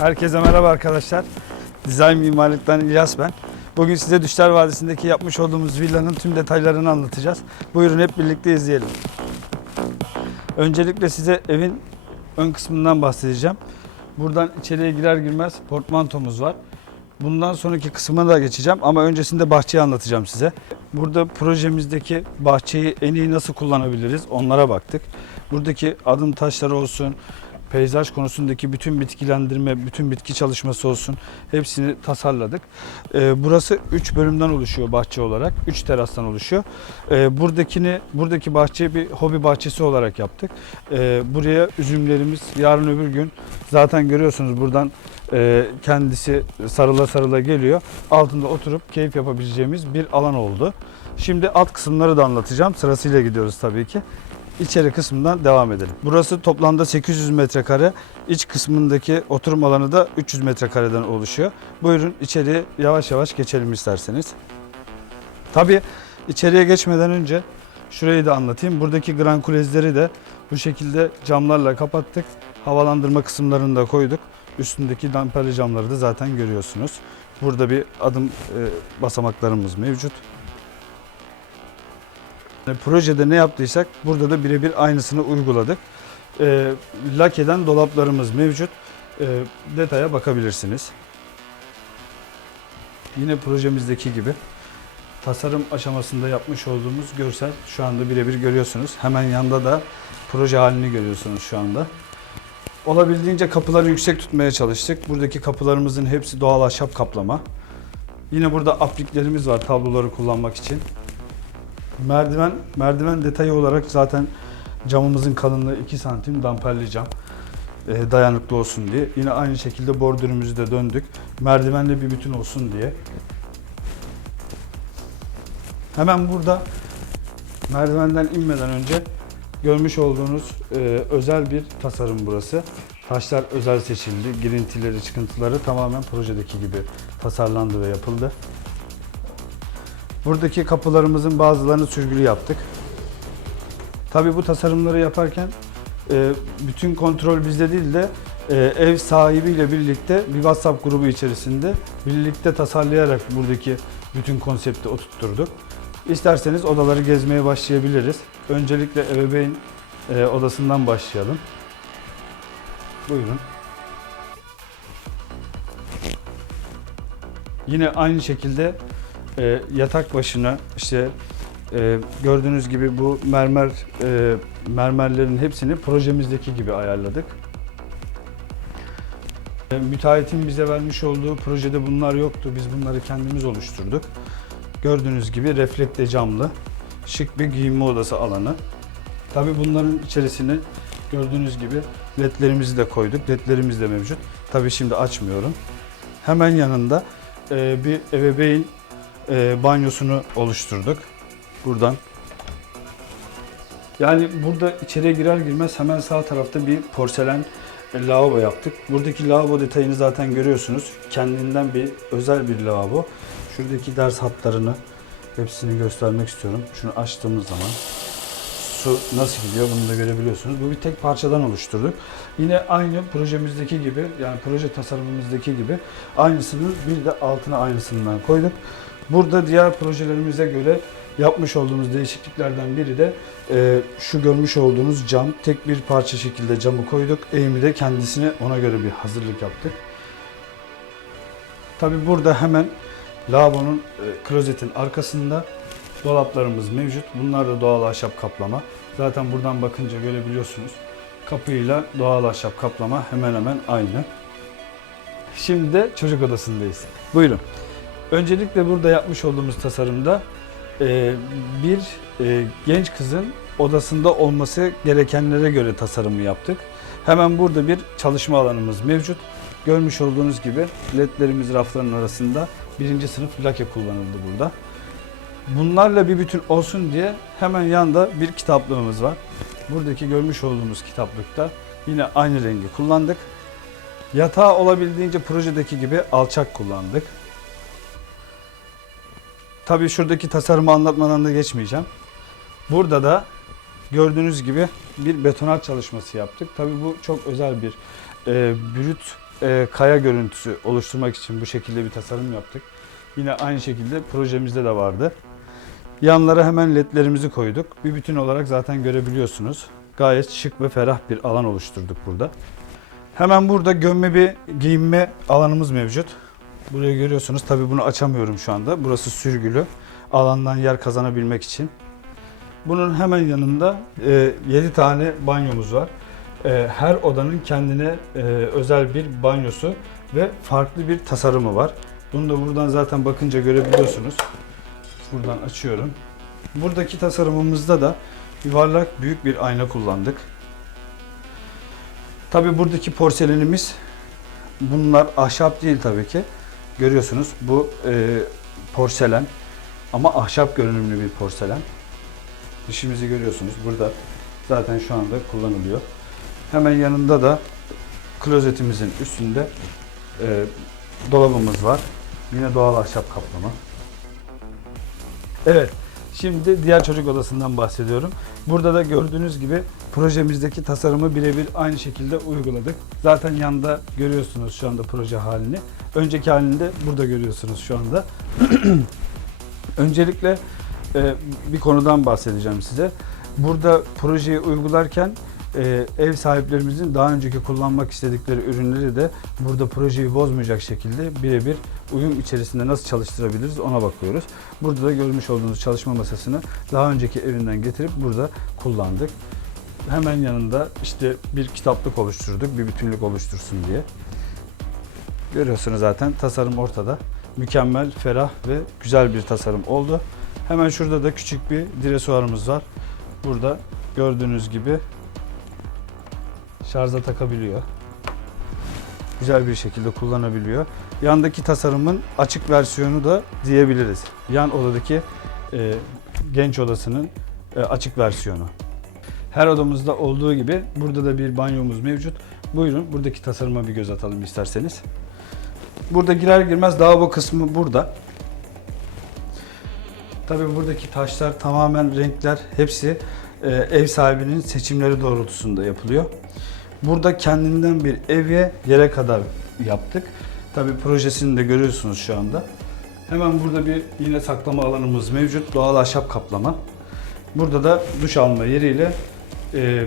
Herkese merhaba arkadaşlar. Dizayn Mimarlık'tan İlyas ben. Bugün size Düşler Vadisi'ndeki yapmış olduğumuz villanın tüm detaylarını anlatacağız. Buyurun hep birlikte izleyelim. Öncelikle size evin ön kısmından bahsedeceğim. Buradan içeriye girer girmez portmantomuz var. Bundan sonraki kısmına da geçeceğim ama öncesinde bahçeyi anlatacağım size. Burada projemizdeki bahçeyi en iyi nasıl kullanabiliriz onlara baktık. Buradaki adım taşları olsun, peyzaj konusundaki bütün bitkilendirme, bütün bitki çalışması olsun hepsini tasarladık. Ee, burası 3 bölümden oluşuyor bahçe olarak. 3 terastan oluşuyor. Ee, buradakini, buradaki bahçeyi bir hobi bahçesi olarak yaptık. Ee, buraya üzümlerimiz yarın öbür gün zaten görüyorsunuz buradan e, kendisi sarıla sarıla geliyor. Altında oturup keyif yapabileceğimiz bir alan oldu. Şimdi alt kısımları da anlatacağım. Sırasıyla gidiyoruz tabii ki. İçeri kısmından devam edelim. Burası toplamda 800 metrekare. İç kısmındaki oturum alanı da 300 metrekareden oluşuyor. Buyurun içeriye yavaş yavaş geçelim isterseniz. Tabii içeriye geçmeden önce şurayı da anlatayım. Buradaki gran kulezleri de bu şekilde camlarla kapattık. Havalandırma kısımlarını da koyduk. Üstündeki damperli camları da zaten görüyorsunuz. Burada bir adım e, basamaklarımız mevcut. Yani projede ne yaptıysak burada da birebir aynısını uyguladık. E, lakeden dolaplarımız mevcut. E, detaya bakabilirsiniz. Yine projemizdeki gibi tasarım aşamasında yapmış olduğumuz görsel şu anda birebir görüyorsunuz. Hemen yanda da proje halini görüyorsunuz şu anda. Olabildiğince kapıları yüksek tutmaya çalıştık. Buradaki kapılarımızın hepsi doğal ahşap kaplama. Yine burada apliklerimiz var tabloları kullanmak için. Merdiven, merdiven detayı olarak zaten camımızın kalınlığı 2 santim damperli cam. Ee, dayanıklı olsun diye. Yine aynı şekilde bordürümüzü de döndük. Merdivenle bir bütün olsun diye. Hemen burada merdivenden inmeden önce görmüş olduğunuz e, özel bir tasarım burası. Taşlar özel seçildi. Girintileri, çıkıntıları tamamen projedeki gibi tasarlandı ve yapıldı. Buradaki kapılarımızın bazılarını sürgülü yaptık. Tabii bu tasarımları yaparken e, bütün kontrol bizde değil de e, ev sahibiyle birlikte bir WhatsApp grubu içerisinde birlikte tasarlayarak buradaki bütün konsepti oturtturduk. İsterseniz odaları gezmeye başlayabiliriz. Öncelikle ebeveyn e, odasından başlayalım. Buyurun. Yine aynı şekilde e, yatak başına işte e, gördüğünüz gibi bu mermer e, mermerlerin hepsini projemizdeki gibi ayarladık. E, müteahhitin bize vermiş olduğu projede bunlar yoktu. Biz bunları kendimiz oluşturduk. Gördüğünüz gibi reflekte camlı şık bir giyinme odası alanı. Tabii bunların içerisine gördüğünüz gibi ledlerimizi de koyduk. Ledlerimiz de mevcut. Tabii şimdi açmıyorum. Hemen yanında e, bir ebeveyn e, banyosunu oluşturduk. Buradan. Yani burada içeriye girer girmez hemen sağ tarafta bir porselen lavabo yaptık. Buradaki lavabo detayını zaten görüyorsunuz. Kendinden bir özel bir lavabo. Şuradaki ders hatlarını hepsini göstermek istiyorum. Şunu açtığımız zaman su nasıl gidiyor bunu da görebiliyorsunuz. Bu bir tek parçadan oluşturduk. Yine aynı projemizdeki gibi yani proje tasarımımızdaki gibi aynısını bir de altına aynısından koyduk. Burada diğer projelerimize göre yapmış olduğumuz değişikliklerden biri de e, şu görmüş olduğunuz cam. Tek bir parça şekilde camı koyduk. Eğimi de kendisine ona göre bir hazırlık yaptık. Tabi burada hemen lavabonun e, klozetin arkasında dolaplarımız mevcut. Bunlar da doğal ahşap kaplama. Zaten buradan bakınca görebiliyorsunuz. Kapıyla doğal ahşap kaplama hemen hemen aynı. Şimdi de çocuk odasındayız. Buyurun. Öncelikle burada yapmış olduğumuz tasarımda e, bir e, genç kızın odasında olması gerekenlere göre tasarımı yaptık. Hemen burada bir çalışma alanımız mevcut. Görmüş olduğunuz gibi ledlerimiz rafların arasında birinci sınıf lake kullanıldı burada. Bunlarla bir bütün olsun diye hemen yanda bir kitaplığımız var. Buradaki görmüş olduğumuz kitaplıkta yine aynı rengi kullandık. Yatağı olabildiğince projedeki gibi alçak kullandık. Tabii şuradaki tasarımı anlatmadan da geçmeyeceğim. Burada da gördüğünüz gibi bir betonat çalışması yaptık. Tabii bu çok özel bir e, brüt e, kaya görüntüsü oluşturmak için bu şekilde bir tasarım yaptık. Yine aynı şekilde projemizde de vardı. Yanlara hemen ledlerimizi koyduk. Bir bütün olarak zaten görebiliyorsunuz. Gayet şık ve ferah bir alan oluşturduk burada. Hemen burada gömme bir giyinme alanımız mevcut. Burayı görüyorsunuz. Tabii bunu açamıyorum şu anda. Burası sürgülü. Alandan yer kazanabilmek için. Bunun hemen yanında e, 7 tane banyomuz var. E, her odanın kendine e, özel bir banyosu ve farklı bir tasarımı var. Bunu da buradan zaten bakınca görebiliyorsunuz. Buradan açıyorum. Buradaki tasarımımızda da yuvarlak büyük bir ayna kullandık. Tabii buradaki porselenimiz bunlar ahşap değil tabii ki. Görüyorsunuz bu e, porselen ama ahşap görünümlü bir porselen. Dişimizi görüyorsunuz burada zaten şu anda kullanılıyor. Hemen yanında da klozetimizin üstünde e, dolabımız var. Yine doğal ahşap kaplama. Evet, şimdi diğer çocuk odasından bahsediyorum. Burada da gördüğünüz gibi projemizdeki tasarımı birebir aynı şekilde uyguladık. Zaten yanında görüyorsunuz şu anda proje halini. Önceki halini de burada görüyorsunuz şu anda. Öncelikle e, bir konudan bahsedeceğim size. Burada projeyi uygularken e, ev sahiplerimizin daha önceki kullanmak istedikleri ürünleri de burada projeyi bozmayacak şekilde birebir uyum içerisinde nasıl çalıştırabiliriz ona bakıyoruz. Burada da görmüş olduğunuz çalışma masasını daha önceki evinden getirip burada kullandık. Hemen yanında işte bir kitaplık oluşturduk, bir bütünlük oluştursun diye. Görüyorsunuz zaten tasarım ortada. Mükemmel, ferah ve güzel bir tasarım oldu. Hemen şurada da küçük bir dresuarımız var. Burada gördüğünüz gibi şarja takabiliyor. Güzel bir şekilde kullanabiliyor. Yandaki tasarımın açık versiyonu da diyebiliriz. Yan odadaki e, genç odasının e, açık versiyonu. Her odamızda olduğu gibi burada da bir banyomuz mevcut. Buyurun buradaki tasarıma bir göz atalım isterseniz. Burada girer girmez lavabo kısmı burada. Tabii buradaki taşlar tamamen renkler hepsi e, ev sahibinin seçimleri doğrultusunda yapılıyor. Burada kendinden bir evye yere kadar yaptık. Tabii projesini de görüyorsunuz şu anda. Hemen burada bir yine saklama alanımız mevcut. Doğal ahşap kaplama. Burada da duş alma yeriyle e,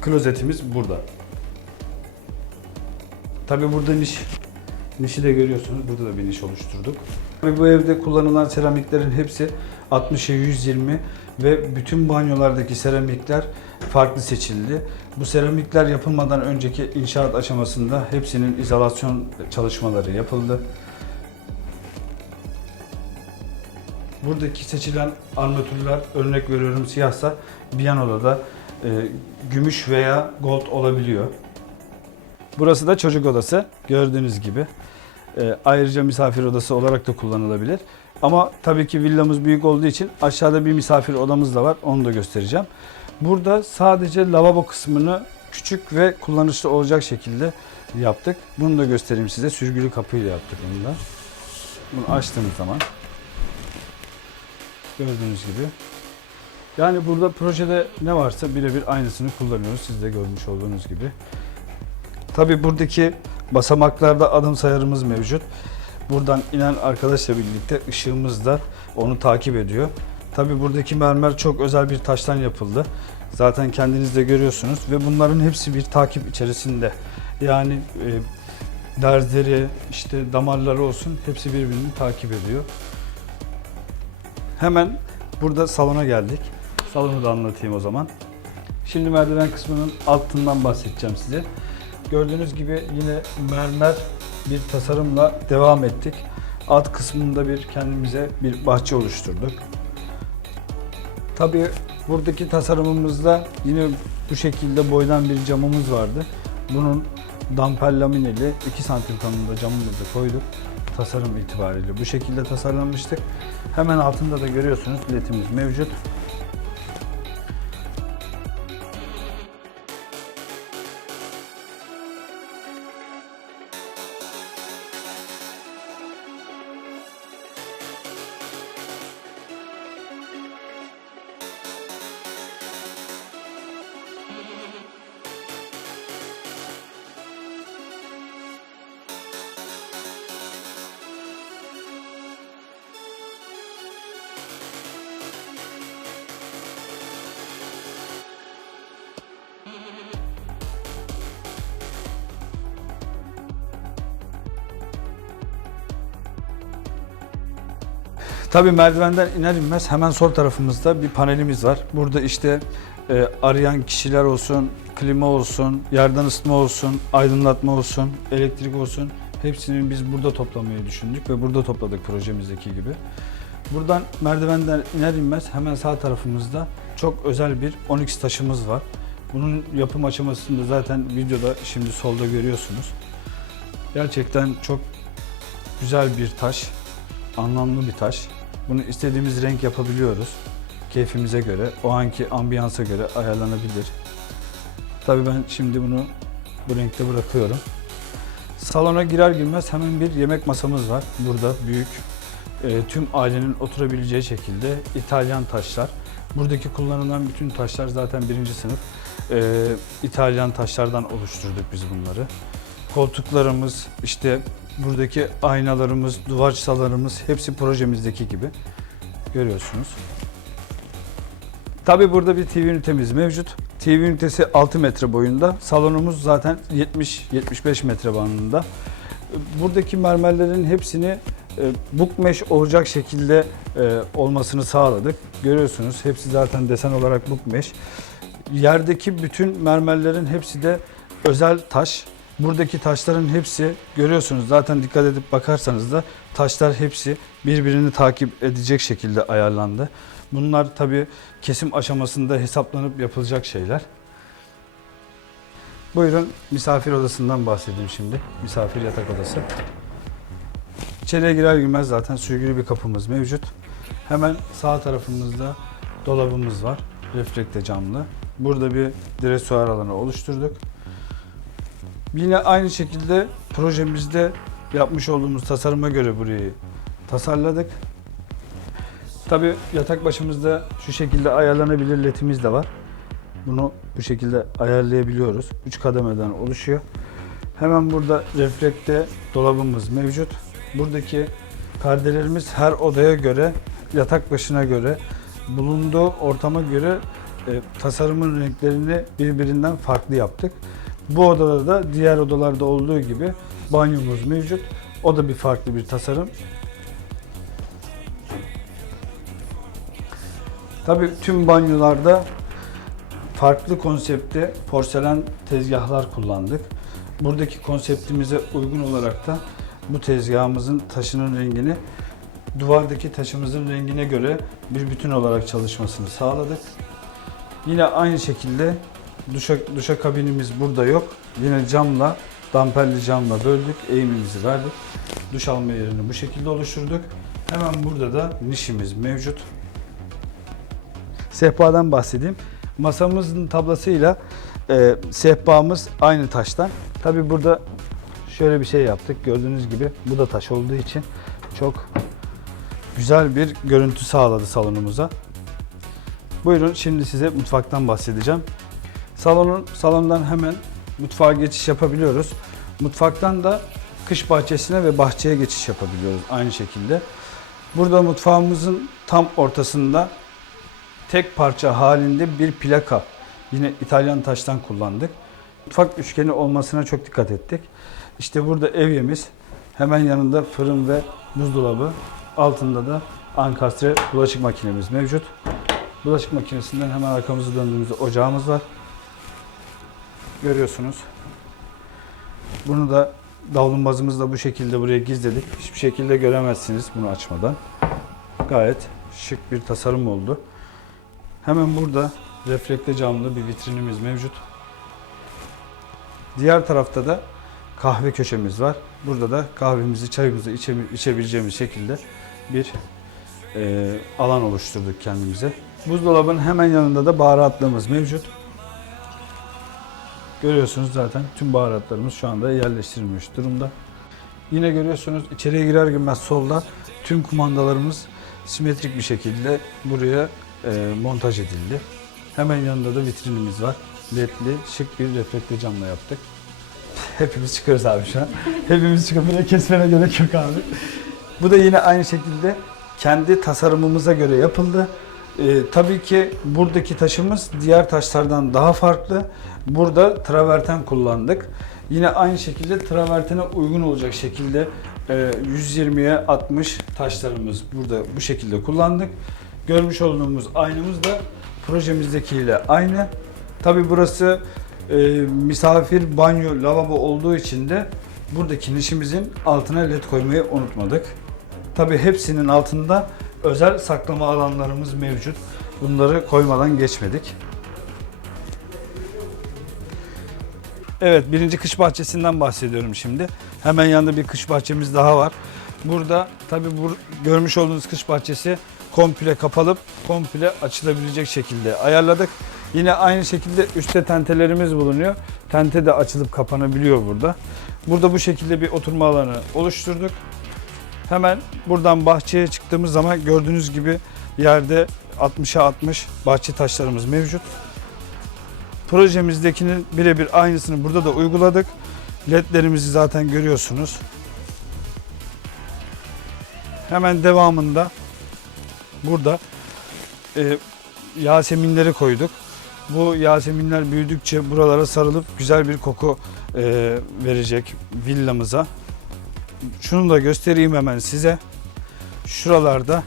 klozetimiz burada. Tabii burada niş. Nişi de görüyorsunuz. Burada da bir niş oluşturduk. Tabii bu evde kullanılan seramiklerin hepsi 60'a 120 ve bütün banyolardaki seramikler farklı seçildi. Bu seramikler yapılmadan önceki inşaat aşamasında hepsinin izolasyon çalışmaları yapıldı. Buradaki seçilen armatürler örnek veriyorum siyahsa piyanoda da e, gümüş veya gold olabiliyor. Burası da çocuk odası gördüğünüz gibi. E, ayrıca misafir odası olarak da kullanılabilir. Ama tabii ki villamız büyük olduğu için aşağıda bir misafir odamız da var. Onu da göstereceğim. Burada sadece lavabo kısmını küçük ve kullanışlı olacak şekilde yaptık. Bunu da göstereyim size. Sürgülü kapıyla yaptık bunu da. Bunu açtığınız zaman gördüğünüz gibi. Yani burada projede ne varsa birebir aynısını kullanıyoruz. Siz de görmüş olduğunuz gibi. Tabii buradaki basamaklarda adım sayarımız mevcut. Buradan inen arkadaşla birlikte ışığımız da onu takip ediyor. Tabii buradaki mermer çok özel bir taştan yapıldı. Zaten kendiniz de görüyorsunuz ve bunların hepsi bir takip içerisinde. Yani e, derzleri, işte damarları olsun hepsi birbirini takip ediyor. Hemen burada salona geldik. Salonu da anlatayım o zaman. Şimdi merdiven kısmının altından bahsedeceğim size. Gördüğünüz gibi yine mermer bir tasarımla devam ettik. Alt kısmında bir kendimize bir bahçe oluşturduk. Tabii buradaki tasarımımızda yine bu şekilde boydan bir camımız vardı. Bunun damper lamineli 2 santim kalınlığında camımızı koyduk. Tasarım itibariyle bu şekilde tasarlanmıştık. Hemen altında da görüyorsunuz ledimiz mevcut. Tabii merdivenden iner inmez hemen sol tarafımızda bir panelimiz var. Burada işte e, arayan kişiler olsun, klima olsun, yerden ısıtma olsun, aydınlatma olsun, elektrik olsun hepsini biz burada toplamayı düşündük ve burada topladık projemizdeki gibi. Buradan merdivenden iner inmez hemen sağ tarafımızda çok özel bir onyx taşımız var. Bunun yapım aşamasını da zaten videoda şimdi solda görüyorsunuz. Gerçekten çok güzel bir taş, anlamlı bir taş. Bunu istediğimiz renk yapabiliyoruz. Keyfimize göre, o anki ambiyansa göre ayarlanabilir. Tabii ben şimdi bunu bu renkte bırakıyorum. Salona girer girmez hemen bir yemek masamız var. Burada büyük, e, tüm ailenin oturabileceği şekilde İtalyan taşlar. Buradaki kullanılan bütün taşlar zaten birinci sınıf e, İtalyan taşlardan oluşturduk biz bunları. Koltuklarımız, işte buradaki aynalarımız, duvar çıtalarımız hepsi projemizdeki gibi görüyorsunuz. Tabi burada bir TV ünitemiz mevcut. TV ünitesi 6 metre boyunda. Salonumuz zaten 70-75 metre bandında. Buradaki mermerlerin hepsini e, book mesh olacak şekilde e, olmasını sağladık. Görüyorsunuz hepsi zaten desen olarak book mesh. Yerdeki bütün mermerlerin hepsi de özel taş. Buradaki taşların hepsi görüyorsunuz zaten dikkat edip bakarsanız da taşlar hepsi birbirini takip edecek şekilde ayarlandı. Bunlar tabi kesim aşamasında hesaplanıp yapılacak şeyler. Buyurun misafir odasından bahsedeyim şimdi. Misafir yatak odası. İçeriye girer girmez zaten sürgülü bir kapımız mevcut. Hemen sağ tarafımızda dolabımız var. Reflekte camlı. Burada bir dresuar alanı oluşturduk. Yine aynı şekilde projemizde yapmış olduğumuz tasarıma göre burayı tasarladık. Tabi yatak başımızda şu şekilde ayarlanabilir ledimiz de var. Bunu bu şekilde ayarlayabiliyoruz. 3 kademeden oluşuyor. Hemen burada reflekte dolabımız mevcut. Buradaki perdelerimiz her odaya göre, yatak başına göre, bulunduğu ortama göre e, tasarımın renklerini birbirinden farklı yaptık. Bu odada da diğer odalarda olduğu gibi banyomuz mevcut. O da bir farklı bir tasarım. Tabii tüm banyolarda farklı konsepte porselen tezgahlar kullandık. Buradaki konseptimize uygun olarak da bu tezgahımızın taşının rengini duvardaki taşımızın rengine göre bir bütün olarak çalışmasını sağladık. Yine aynı şekilde duşa, duşa kabinimiz burada yok. Yine camla, damperli camla böldük, eğimimizi verdik. Duş alma yerini bu şekilde oluşturduk. Hemen burada da nişimiz mevcut. Sehpadan bahsedeyim. Masamızın tablasıyla e, sehpamız aynı taştan. Tabi burada şöyle bir şey yaptık. Gördüğünüz gibi bu da taş olduğu için çok güzel bir görüntü sağladı salonumuza. Buyurun şimdi size mutfaktan bahsedeceğim. Salonun salondan hemen mutfağa geçiş yapabiliyoruz. Mutfaktan da kış bahçesine ve bahçeye geçiş yapabiliyoruz aynı şekilde. Burada mutfağımızın tam ortasında tek parça halinde bir plaka. Yine İtalyan taştan kullandık. Mutfak üçgeni olmasına çok dikkat ettik. İşte burada evyemiz. Hemen yanında fırın ve buzdolabı. Altında da ankastre bulaşık makinemiz mevcut. Bulaşık makinesinden hemen arkamızı döndüğümüzde ocağımız var. Görüyorsunuz. Bunu da davlumbazımızla bu şekilde buraya gizledik. Hiçbir şekilde göremezsiniz bunu açmadan. Gayet şık bir tasarım oldu. Hemen burada reflekte camlı bir vitrinimiz mevcut. Diğer tarafta da kahve köşemiz var. Burada da kahvemizi, çayımızı içe, içebileceğimiz şekilde bir e, alan oluşturduk kendimize. Buzdolabının hemen yanında da baharatlığımız mevcut. Görüyorsunuz zaten tüm baharatlarımız şu anda yerleştirilmiş durumda. Yine görüyorsunuz içeriye girer girmez solda tüm kumandalarımız simetrik bir şekilde buraya e, montaj edildi. Hemen yanında da vitrinimiz var. Ledli, şık bir reflekte camla yaptık. Hepimiz çıkıyoruz abi şu an. Hepimiz çıkıyor. Buraya kesmene gerek yok abi. Bu da yine aynı şekilde kendi tasarımımıza göre yapıldı. Ee, tabii ki buradaki taşımız diğer taşlardan daha farklı. Burada traverten kullandık. Yine aynı şekilde travertene uygun olacak şekilde e, 120'ye 60 taşlarımız burada bu şekilde kullandık. Görmüş olduğumuz aynamız da projemizdekiyle aynı. Tabi burası e, misafir banyo lavabo olduğu için de buradaki nişimizin altına led koymayı unutmadık. Tabi hepsinin altında özel saklama alanlarımız mevcut. Bunları koymadan geçmedik. Evet birinci kış bahçesinden bahsediyorum şimdi. Hemen yanında bir kış bahçemiz daha var. Burada tabi bu görmüş olduğunuz kış bahçesi komple kapalıp komple açılabilecek şekilde ayarladık. Yine aynı şekilde üstte tentelerimiz bulunuyor. Tente de açılıp kapanabiliyor burada. Burada bu şekilde bir oturma alanı oluşturduk. Hemen buradan bahçeye çıktığımız zaman gördüğünüz gibi yerde 60'a 60 bahçe taşlarımız mevcut. Projemizdekinin birebir aynısını burada da uyguladık. LED'lerimizi zaten görüyorsunuz. Hemen devamında burada e, yaseminleri koyduk. Bu yaseminler büyüdükçe buralara sarılıp güzel bir koku e, verecek villamıza. Şunu da göstereyim hemen size. Şuralarda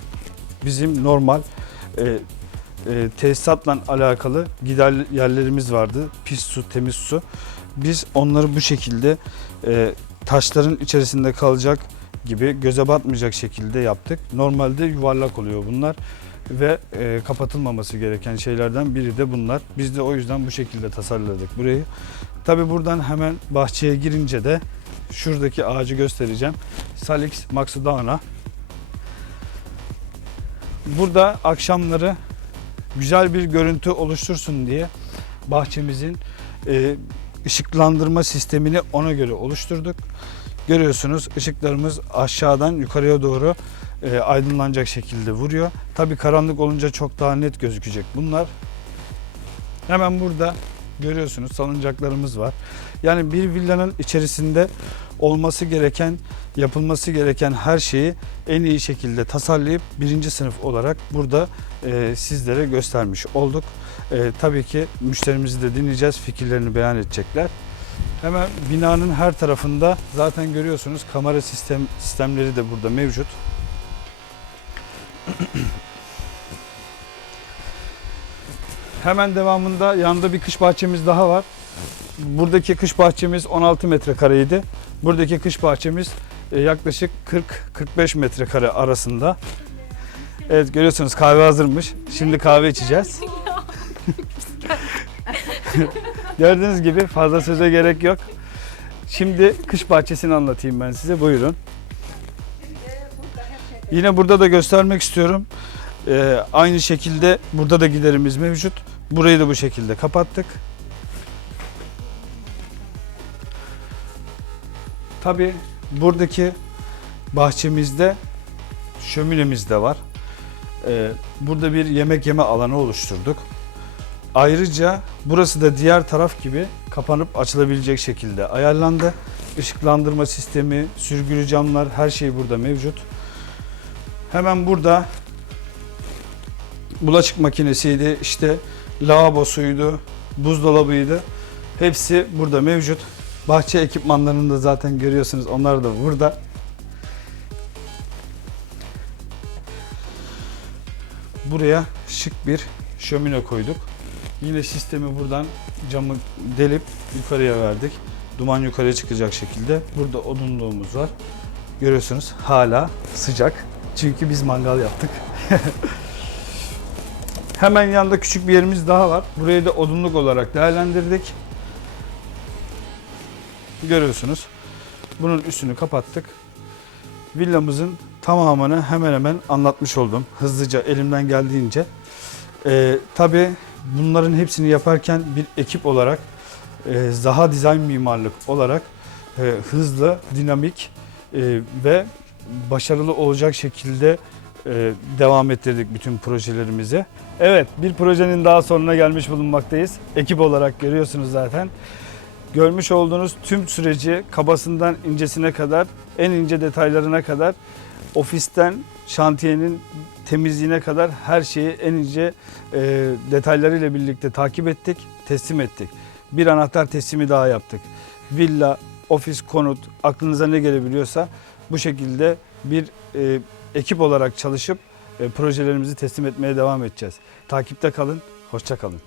bizim normal e, e, tesisatla alakalı gider yerlerimiz vardı. Pis su, temiz su. Biz onları bu şekilde e, taşların içerisinde kalacak gibi göze batmayacak şekilde yaptık. Normalde yuvarlak oluyor bunlar ve e, kapatılmaması gereken şeylerden biri de bunlar. Biz de o yüzden bu şekilde tasarladık burayı. Tabi buradan hemen bahçeye girince de şuradaki ağacı göstereceğim. Salix maxudana. Burada akşamları güzel bir görüntü oluştursun diye bahçemizin e, ışıklandırma sistemini ona göre oluşturduk. Görüyorsunuz ışıklarımız aşağıdan yukarıya doğru e, aydınlanacak şekilde vuruyor. Tabi karanlık olunca çok daha net gözükecek bunlar. Hemen burada görüyorsunuz salıncaklarımız var. Yani bir villanın içerisinde olması gereken, yapılması gereken her şeyi en iyi şekilde tasarlayıp birinci sınıf olarak burada e, sizlere göstermiş olduk. E, tabii ki müşterimizi de dinleyeceğiz, fikirlerini beyan edecekler. Hemen binanın her tarafında zaten görüyorsunuz kamera sistem sistemleri de burada mevcut. Hemen devamında yanında bir kış bahçemiz daha var. Buradaki kış bahçemiz 16 metrekareydi. Buradaki kış bahçemiz e, yaklaşık 40-45 metrekare arasında. Evet görüyorsunuz kahve hazırmış. Şimdi kahve içeceğiz. Gördüğünüz gibi fazla söze gerek yok. Şimdi kış bahçesini anlatayım ben size. Buyurun. Yine burada da göstermek istiyorum. Ee, aynı şekilde burada da giderimiz mevcut. Burayı da bu şekilde kapattık. Tabi buradaki bahçemizde şöminemiz de var. Ee, burada bir yemek yeme alanı oluşturduk. Ayrıca burası da diğer taraf gibi kapanıp açılabilecek şekilde ayarlandı. Işıklandırma sistemi, sürgülü camlar her şey burada mevcut. Hemen burada bulaşık makinesiydi, işte lavabosuydu, buzdolabıydı. Hepsi burada mevcut. Bahçe ekipmanlarını da zaten görüyorsunuz. Onlar da burada. Buraya şık bir şömine koyduk. Yine sistemi buradan camı delip yukarıya verdik. Duman yukarıya çıkacak şekilde. Burada odunluğumuz var. Görüyorsunuz hala sıcak. Çünkü biz mangal yaptık. Hemen yanında küçük bir yerimiz daha var. Burayı da odunluk olarak değerlendirdik. Görüyorsunuz. Bunun üstünü kapattık. Villamızın tamamını hemen hemen anlatmış oldum. Hızlıca elimden geldiğince. Ee, tabii bunların hepsini yaparken bir ekip olarak e, Zaha Dizayn Mimarlık olarak e, hızlı, dinamik e, ve başarılı olacak şekilde e, devam ettirdik bütün projelerimizi. Evet, bir projenin daha sonuna gelmiş bulunmaktayız. Ekip olarak görüyorsunuz zaten. Görmüş olduğunuz tüm süreci kabasından incesine kadar, en ince detaylarına kadar, ofisten şantiyenin temizliğine kadar her şeyi en ince e, detaylarıyla birlikte takip ettik, teslim ettik. Bir anahtar teslimi daha yaptık. Villa, ofis, konut, aklınıza ne gelebiliyorsa bu şekilde bir e, ekip olarak çalışıp e, projelerimizi teslim etmeye devam edeceğiz. Takipte kalın, hoşça kalın.